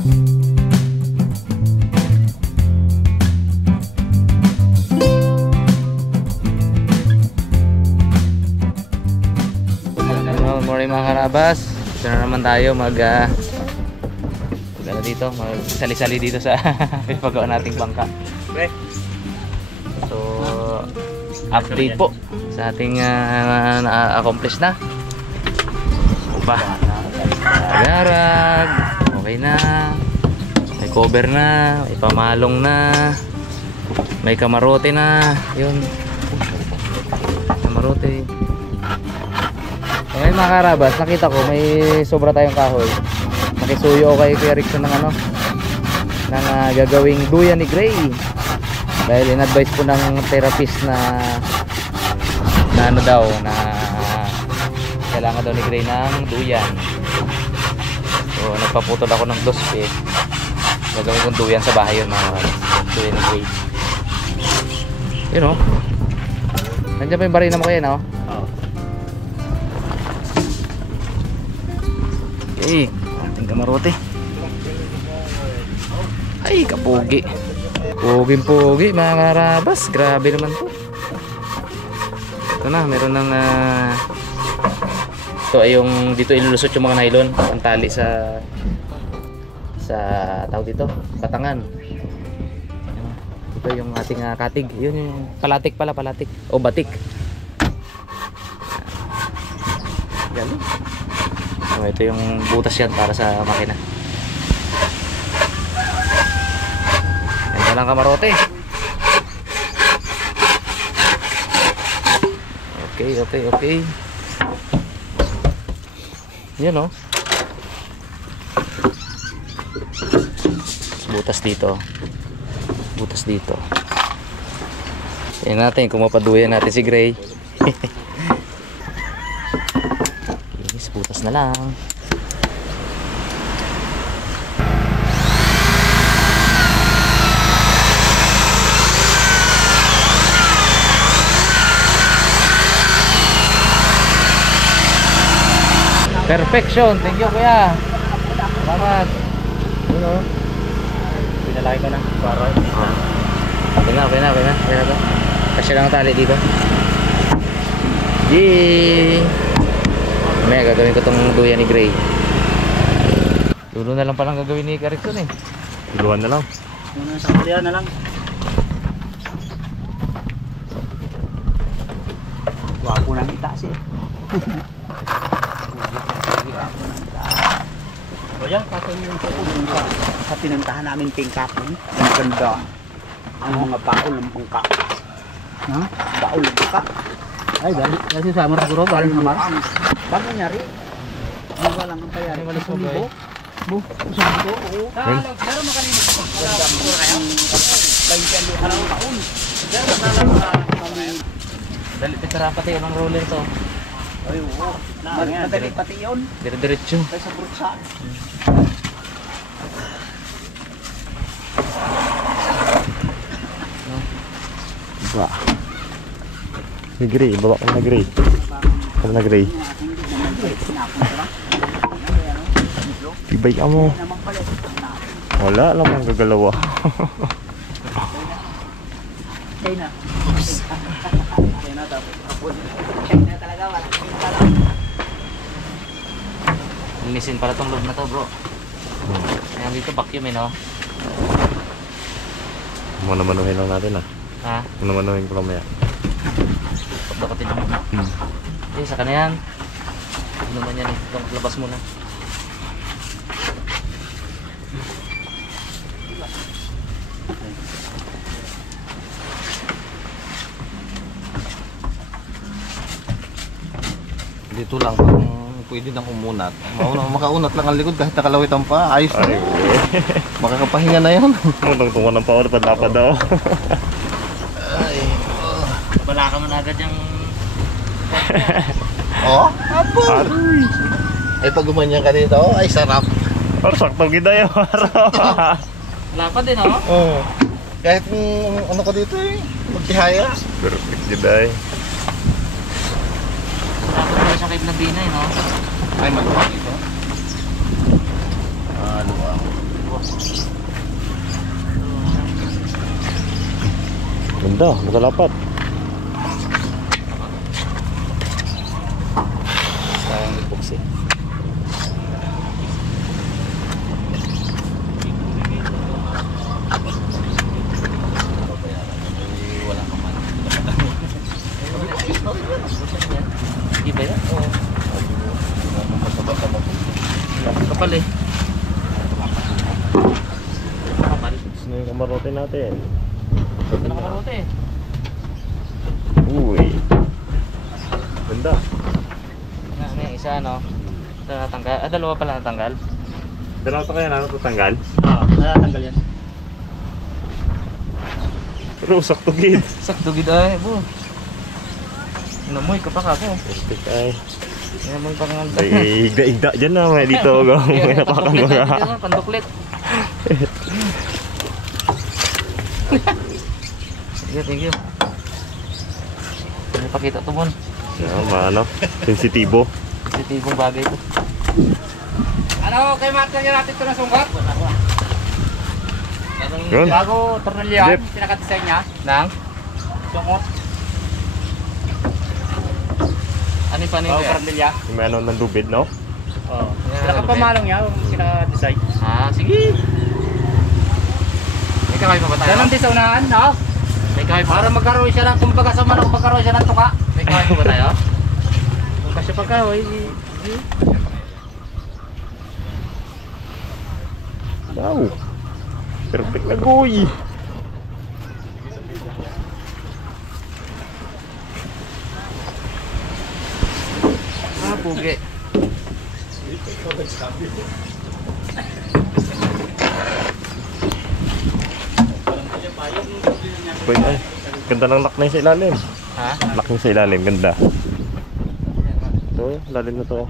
Good morning mga karabas. Ito na naman tayo mag dito, magsali-sali dito sa paggawa nating bangka. So, update po sa ating na-accomplish na. Upa. Garag. Okay na. May cover na. May pamalong na. May kamarote na. Yun. Kamarote. Ngayon mga karabas, nakita ko may sobra tayong kahoy. Nakisuyo kay Kuya Rickson ng gagawing duyan ni Gray. Dahil in-advise po ng therapist na ano daw, na kailangan daw ni Gray ng duyan. So nagpaputol ako ng dospe. Gagawin kong duyan sa bahay yun mga karabas. Duyan ni Gray. Yun o. Nandiyan pa yung barina mo kaya no? Okay. Kamarote. Ay, kapugi. Puging-pugi mga karabas. Grabe naman to. Ito na, meron ng ito ay yung dito ilulusot yung mga nylon, ang tali sa tawag dito, batangan. Ito yung ating katig. Yun yung palatik pala, palatik o batik. Galing. So, ito yung butas yan para sa makina. Ganda lang kamarote. Okay. Yan o. Butas dito. Butas dito. Tingnan natin kung mapaduyan natin si Gray. Butas na lang. Perfection. Thank you kuya. Salamat. Ano? Pinalaki ko na. Para. Okay na. Kasi lang tali dito. Yee! May gagawin ko tong duyan ni Gray. Dulo na lang palang gagawin ni Caricton eh. Duluan na lang. Muna sa kulihan na lang. Wapo nang itaas eh. O yan, kasi yung sa pinuntahan namin pingkapin. Ang ganda. Ang mga baul ng pangka. Ha? Baul ng pangka. Ay, dahil sa amar siguro, baling amar. Bago nyari. Ano ba lang ang payari? Wala sa libo. Bu, usang ito, oo. Pero makalimutan ko. Wala mo kayo. 20 araw taon. Pero kami Dali pitara pati yung roller to. ay oo. Madali pati 'yon. Dire-diretso. Kay sa brutsa. Ba. Si Gray, bawa ko na Gray. Ano na Gray? Tibay ka mo. Wala lang ang gagalawa. China. China dapat. China talaga wala. Linisin pala tong loob na to, bro. Ayan dito vacuum eh, no? Muna-manuhin lang natin ah. Ha? Muna-manuhin ko lang maya. Pagdakotin lang muna. Eh, saka na yan. Ano naman yan eh. Itong labas muna. Dito lang kung pwede nang umunat. Makaunat lang ang likod kahit nakalawitan pa. Ayos na. Makakapahinga na yan. Munang tungan ng power pa dapat daw. Ay. Wala ka man agad yung... Oh? Apo! Ay pag gumanyan ka dito, ay sarap. Or sakto kita yun. Wala pa din, oh. Oo. Kahit ano ka dito eh, magtihaya. Perfect kita eh. Wala pa sa kay Blabina, no? Ay maluwag ito. Ah, luwag. Ganda, magalapat. Sayang nagbuks eh. Wala ka man. Iba yan? Oo. Kapal eh. Kapal. Sino yung kamarote natin? Ito na kamarote eh. Uy. Ganda. Ano yung isa no? Ito natanggal. Ah, dalawa pala natanggal. Dalawa to kaya na natanggal? Oo, natanggal yan. Pero sakto gid. Sakto gid ay bu. Namoy ka pa ka po. Respect ay. Namoy pa nga. Ay, igda-igda dyan na. May dito. May napakan mga. Panduklit. Thank you. May pakita to mon. Ano? Sensitibo. Sensitibong bagay to. Ano, kay Martin yan natin ito na sungkat? Yun. Bago tornilyo, Jeep. pinaka-design niya. Nang? Sungkot. Ano pa Bago nito? tornilyo. May ano ng lubid, no? Oo. Pinaka-pamalong niya, yung pinaka-design. Ah, sige. May kaway pa ba tayo? Ganon din sa unahan, no? May kaway pa. Para magkaroon siya ng, kumbaga sa manok, magkaroon siya ng tuka. May kaway pa ba tayo? Kung kasi pagkaroon, Wow. Perfect na goy. Ah, pugi. Pwede ay. Ganda ng lock na yung sa ilalim. Ha? Lock yung sa ilalim, ganda. Ito, lalim na to.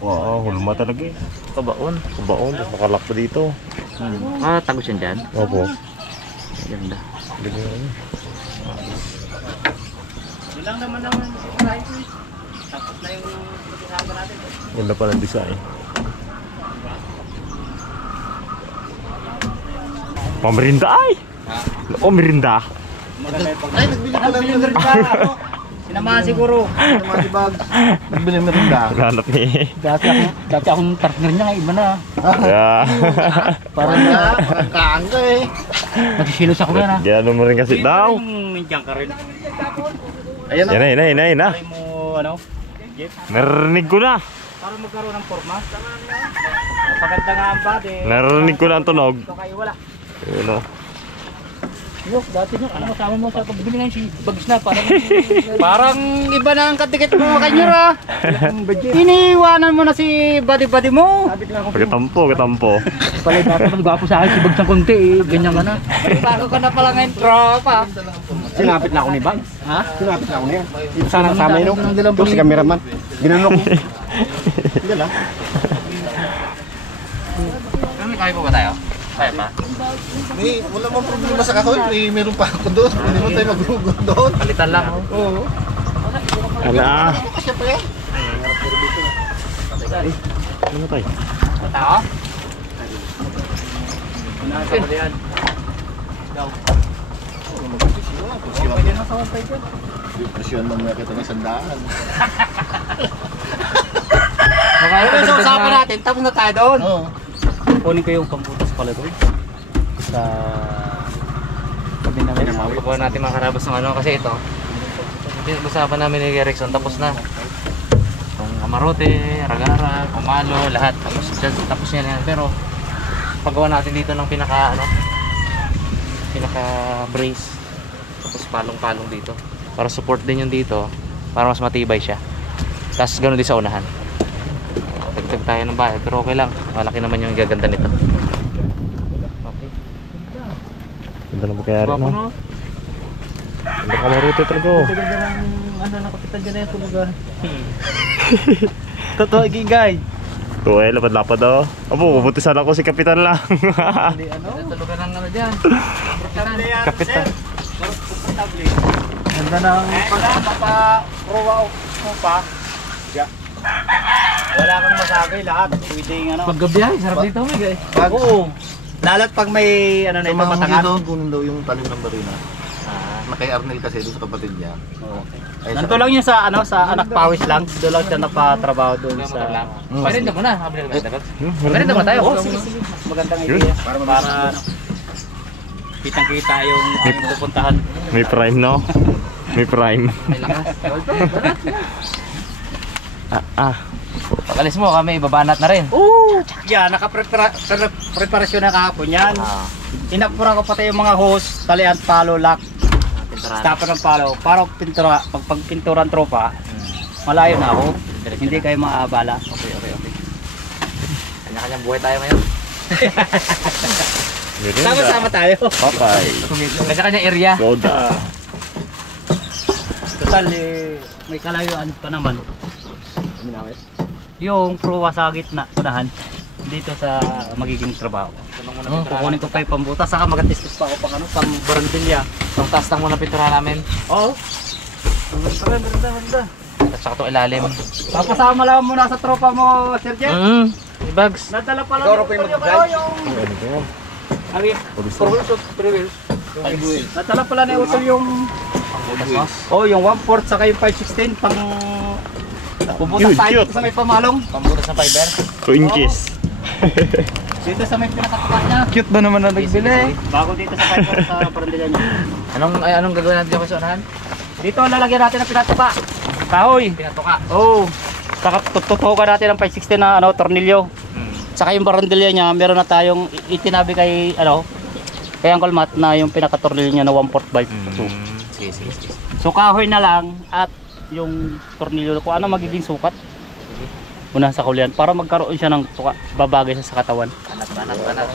Wow, hulma talaga eh. Kabaon. Kubaon, nakalock pa dito. Ah, tagos yan dyan. Opo. Ganda. yun lang naman naman design. Tapos na yung kasama natin. Ganda pa ng design. Pamerinda ay! Oh, merinda. Ay, nagbili ko lang yun. Ano? Sinamahan siguro. Mga bag. Nagbili mo rin da. Hanap ni. Dati akong partner niya, iba na. Yeah. Parang Pagkaan ka eh. nagsisilos ako na. Gano'n mo rin kasi daw. Nandiyan ka rin. Ayan na. Yan na. Try mo, ano? Jeep. Narinig ko na. Para magkaroon ng forma. Paganda nga ang body. Narinig ko na ang tunog. Ito kayo wala. Yun o. Yok, dati nyo, ano kasama mo sa pagbili ng bags na, parang iba na ang katikit mo kanyura. Iniiwanan mo na si buddy-buddy mo. Katampo. Palay dati mag-gwapo sa akin, si bags ng konti eh, ganyan ka na. Bago ka na pala ngayon, tropa. Sinapit na ako ni Bag. Ha? Sinapit na ako niya. Ito sana kasama yun. Ito si cameraman. Ginanok ko. Hindi lang. May kaway pa ba tayo? Kaya pa? May, wala mang problema sa kahoy. Meron pa ako doon. Hindi mo tayo maglugod doon. Palitan lang. Oo. Ala. Kasi pa yan. Ano tayo? Tao? Nasa ko yan. Pwede na sa kapay dyan. Presyon mo mga kita ng sandaan. Ano sa usapan natin, tapos na tayo doon. Oo. Kunin ko yung pambutas pala doon. Sa tabi namin. Pagkakuha natin mga karabas ng ano kasi ito. Usapan namin ni Erickson tapos na. Itong amarote, ragara, kumalo, lahat. Tapos niya na yan. Pero paggawa natin dito ng pinaka brace. Tapos palong-palong dito. Para support din yung dito. Para mas matibay siya. Tapos ganoon din sa unahan. Tagtag tayo ng bahay pero okay lang. Malaki naman yung gaganda nito. Okay. Ganda na kaya rin, no? Ganda ka marute talaga. Ano nakapitan dyan na yung tulugan. Totoo igigay. Ito eh, lapad-lapad daw. Apo, pupunti sana ako si Kapitan lang. Tulugan ng ano dyan. Kapitan. Ganda ng pagpapa-rowa mo pa. Wala kang masabi lahat. Pwedeng ano. Paggabiyahe, sarap dito may guys. Oo. Lalo't pag may ano na Sa ito mga matangan. doon, kunin daw yung talim ng barina. Na kay Arnel kasi doon sa kapatid niya. Ay, Nanto lang yun sa ano sa anak pawis lang. Doon lang siya napatrabaho doon sa Parinda mo na, kabili ka dapat. Parinda mo tayo. magandang idea para ano, kitang-kita yung aming pupuntahan. May prime, no? May prime. May lakas. Pag-alis mo kami, babanat na rin. Oo! Yeah, nakapreparasyon na kahapon yan. Inapura ko pati yung mga hose, talian, palo, lock, stopper ng palo. Para pintura, pagpinturan tropa, malayo na ako. Hindi kayo maaabala. Okay. Kanya-kanyang buhay tayo ngayon. Sama-sama tayo. Papay. Kanya-kanyang area. Soda. Total, may kalayuan pa naman. Yung pruwa sa gitna, unahan, dito sa magiging trabaho. Kukunin ko pa yung pambutas, saka magatistis pa ako pang ano, pang barandilya. Itong taas lang muna pinturahan namin. Oo. Ganda. At saka itong ilalim. Papasama lang muna sa tropa mo, Sir Jeff. Bags. Nadala pala yung nadala pala ni Utol yung yung 1/4 saka yung 5/16 pang pubutas tayo Cute. sa may pamalong. Pambutas ng fiber. 2 inches. Dito sa may pinakatukan niya. Cute ba naman na nagbili? Bago dito sa fiber sa parandila niya. Anong gagawin natin dyan sa unahan? Dito lalagyan natin ng pinatuka. Kahoy. Pinatuka. Oo. Saka tututukan natin ng 5/16 na tornilyo. Saka yung barandilya niya, meron na tayong itinabi kay kay Uncle Matt na yung pinaka-tornilyo niya na 1/4 by 2. Sige. So kahoy na lang at yung tornilyo kung ano magiging sukat. Una sa kulyan para magkaroon siya ng tuka, babagay siya sa katawan. Banat.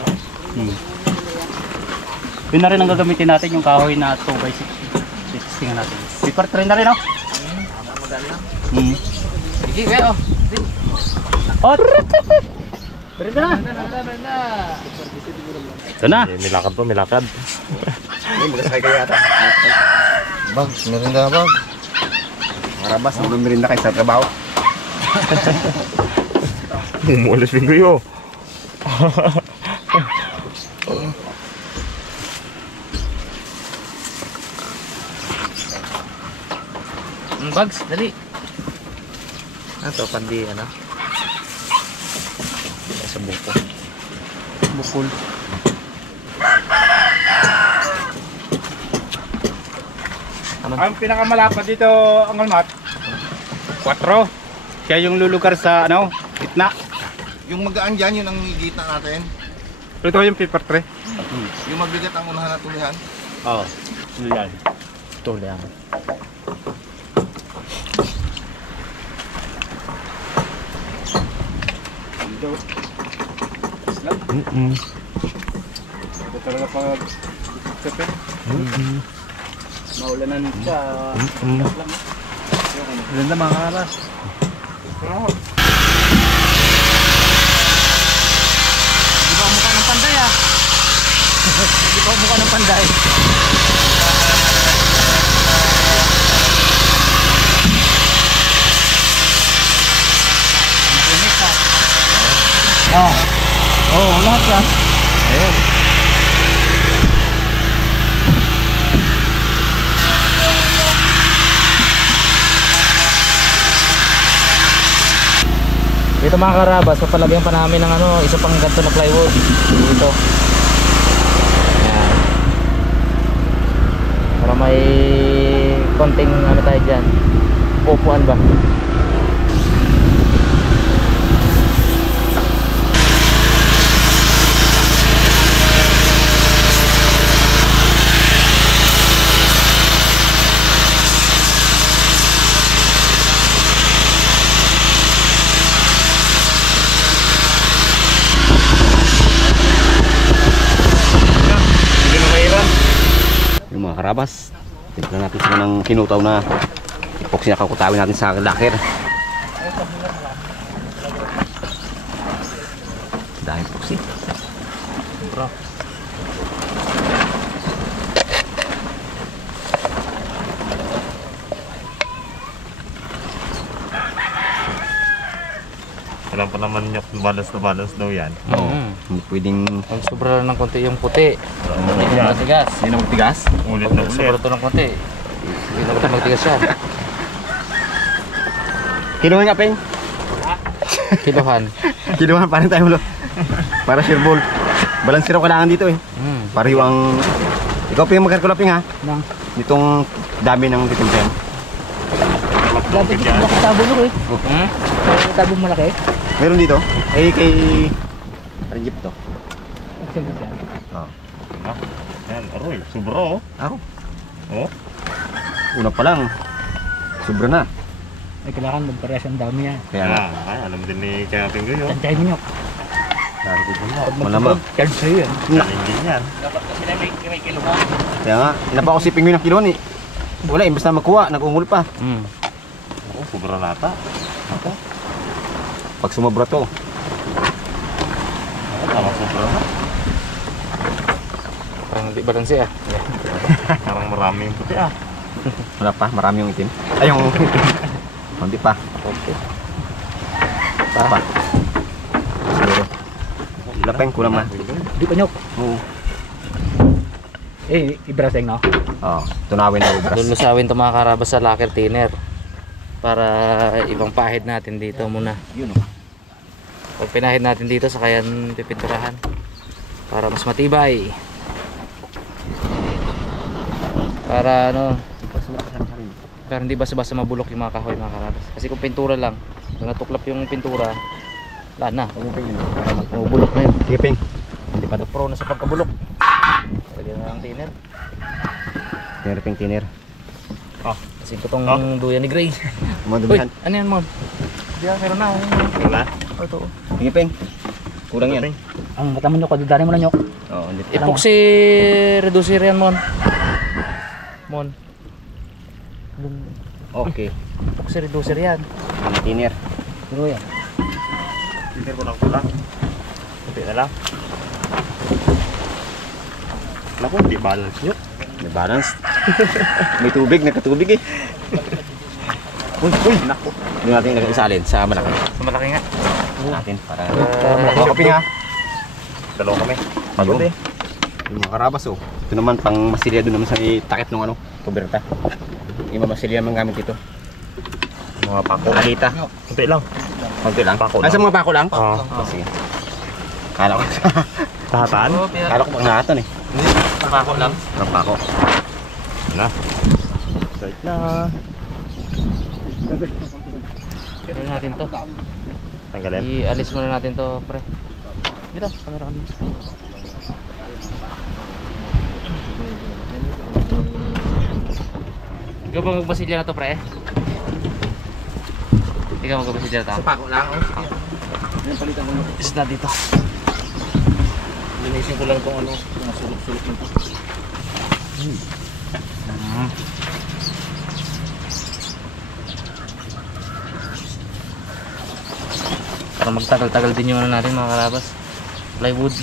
Yun na rin ang gagamitin natin yung kahoy na 2 by 6. Testingan natin. Paper tray na rin Sige, kaya Berenda na. Ito na. Milakad. Magasakay kayo yata. Bag, merinda bag. Marabas, magmerinda kayo sa trabaho. Umuulis linggo yun. Bags, dali. Ito, pandi, sa buko. Bukol. Ang pinakamalapad dito, Uncle Matt, 4. Siya yung lulugar sa gitna. Yung magaan dyan, yun ang gitna natin. Ito yung paper tray. Yung mabigat ang unahan na tulihan. Oo. Yan. Tuloy ako. Ito talaga pag pepper. Maulanan siya. Ganda mga karabas. Di ba mukha ng panday Di ba mukha ng panday? Lahat yan. Ayun. Dito mga karabas, papalagyan pa namin ng isa pang ganito na plywood dito. Ayan. Para may konting tayo dyan, upuan ba? Yung mga karabas, tignan natin sila ng kinutaw na epoxy na kakutawin natin sa locker. Dahil epoxy. Kailan pa naman yung balance daw yan. Oo. Hindi pwedeng... Pag sobra lang ng konti yung puti, hindi na matigas. Hindi na magtigas. Ulit Pag na ulit. sobra to ng konti, hindi na ulit magtigas yan. Kinuha nga, Peng. Kilohan. Kinuha pa rin tayo ulo. Para sure ball. Balance raw kailangan dito eh. Para yung... Ikaw, Peng, magkalkulaping ha. Nang. Itong dami ng titimpen. Dapat dito nakatabong ko eh. Nakatabong malaki. Meron dito. Eh, kay... Parang jeep to. Oo. Yan, aroy, sobra oh. Ako. Oh. Una pa lang. Sobra na. Ay, kailangan magparehas ang dami yan. Kaya nga. Ay, alam din ni Kaya Pingo yun. Tansyahin mo nyo. Malamang. Charge sa'yo yan. Galing din yan. Dapat kasi na may kiluhan. Kaya nga. Inapa ko si Pingwin ng kilon eh. Wala, imbes na magkuha. Nag-ungol pa. Oo, sobra nata. Pag sumobra to. Oo, tama sobra na. Parang di balanse ah. Parang maraming puti ah. Wala pa. Marami yung itim. Ay, yung... Hindi pa. Okay. Pa. Siguro. Lapeng, kulang na. Di pa nyok. Oo. Eh, ibraseng no? Oo. Tunawin na ubras. Lulusawin ito mga karabas sa lacquer thinner. Para ibang pahid natin dito muna. Yun o. Pag pinahid natin dito, saka yan pipinturahan. Para mas matibay. Para ano, para hindi basta-basta mabulok yung mga kahoy mga karabas. Kasi kung pintura lang, kung natuklap yung pintura, wala na. Mabulok na yun. Sige, Ping. Hindi pa ito pro na sa pagkabulok. Lagyan na ng thinner. Tiner, Ping, tiner. Kasi ko tong duyan ni Gray. Uy, Madumihan. ano yan mo? Diyan, meron na. Wala. Ito. Sige, Ping. Kulang yan. Ang mata mo nyok, kadudari mo na nyok. Oo, hindi. Epoxy reducer yan, Mon. Mon. Okay. Epoxy reducer yan. Tiner. Pero yan. Tinir ko lang kulang. Puti na lang. Naku, hindi balance nyo. May balance. May tubig, nagkatubig eh. Uy, naku. Hindi natin ilagay sa alin, sa malaki. Sa malaki nga. Natin, para... Uh, Kaping ha. Dalawa kami. Pagod eh. Yung mga karabas oh. Ito naman pang masilya doon naman sa takip ng ano, kuberta. Yung mga masilya naman gamit dito. Mga pako. Alita. Puti lang. Konti lang. Pako Ah, lang. sa mga pako lang? Oo. Sige. Kala ko. Tahataan? Kala ko pang nahatan eh. Pako lang. Parang pako. Na. Start na. Pero natin to. Tanggalin. Ialis muna natin to, pre. Dito, kamera kami. Ikaw ba magbasilya na to, pre? Ikaw magbasilya na to? Pako lang oh. Is na dito. Linisin ko lang itong ano, mga sulok-sulok nito. Para magtagal-tagal din yung ano natin mga karabas. Plywood.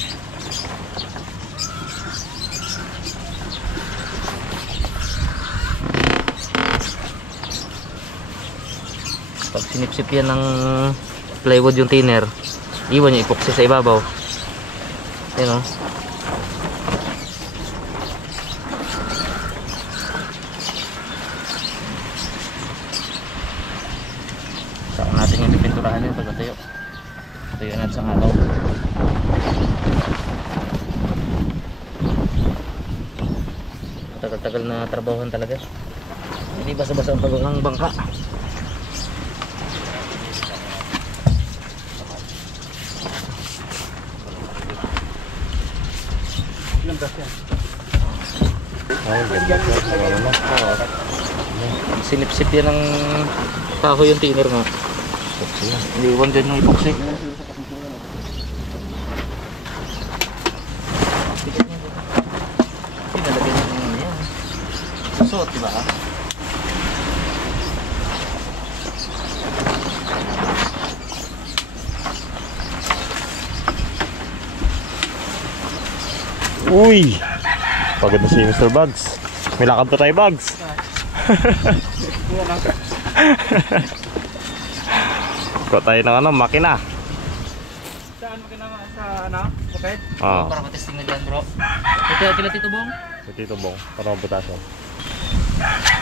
Pag sinipsip yan ng plywood yung thinner, iwan yung epoxy sa ibabaw. Yan o. Saka natin yung pipinturahan yun pagkatayo. Tayo natin sa ngalaw. Tagal-tagal na trabahohan talaga. Hindi basta-basta ang pagawang bangka. Sinip-sip yan ng kahoy yung thinner nga. Hindi iwan dyan yung epoxy. Pinalagyan yung ano yan. Suot, diba? Uy! Pagod na si Mr. Bugs. May lakad pa tayo, Bugs. Kuha tayo ng ano, makina. Ah, Para matesting na dyan bro. Ito kila Tito Bong. sa Tito Bong, para mabutasan.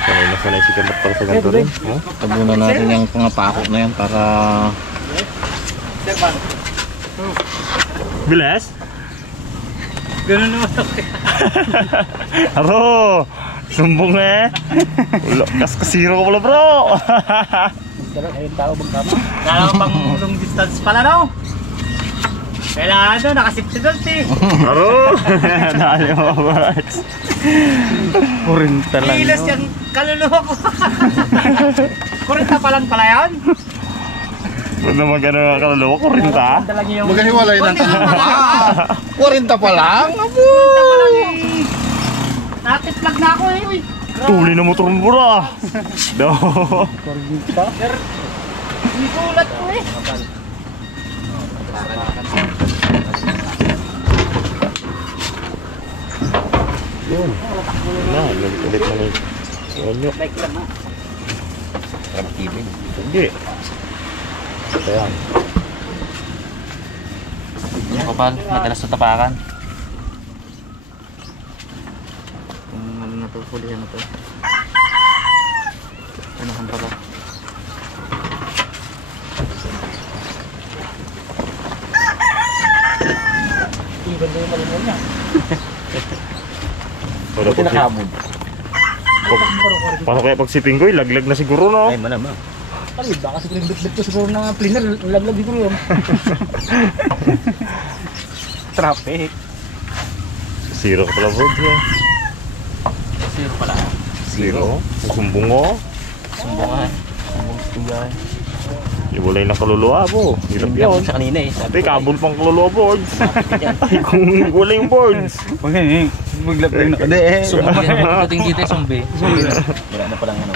Sanay na sanay si Kamat para sa ganito rin. Oh? Tabunan natin yung mga pako na yan para Bilas? Ganun naman ako. Aro! Sumbong eh! Wala, kaskasiro ko pala bro! Ayun tao bang tama? Kala ko pang long distance pala daw. Kailangan doon, nakasip-sip eh. Aro! Dali mo birds! Purinta lang Ilas yung kaluluwa ko. Kurinta pa lang pala yan. Huwag na mag-ano nga kaluluwa, kurinta? Dala niyo yung... maghiwalay ng tama. 40 pa lang. Kurinta pa lang eh. Natiplag na ako eh. Uy. Tuli na motor mo bro! Do! Kurinta? Sir, hindi ko ulat ko eh. Yun. Na, ulit na ni Onyo. Like lang ha. Hindi. Kaya. Yung kapal, madalas sa tapakan. Kung ano na to, hulihan na to. Unahan pa ba? Iban doon yung malunod niya. Wala po siya. Paano kaya pag si Pinggoy, laglag na siguro no? Ay, malamang. Ay, baka siguro yung bit-bit ko siguro na pliner. Laglag siguro yun. Traffic. Zero ka pala bro. Zero pala. Zero? Sumbong ko. Sumbungan. Sumbong tugay. Iwalay ng kaluluwa po. Hirap yun. Sa kanina eh. Ate, kabul pang kaluluwa boards. Ay, kung wala yung boards. Maglagay na. Hindi eh. Sumbong yan. Pagdating dito eh, sumbi. Wala na palang ano.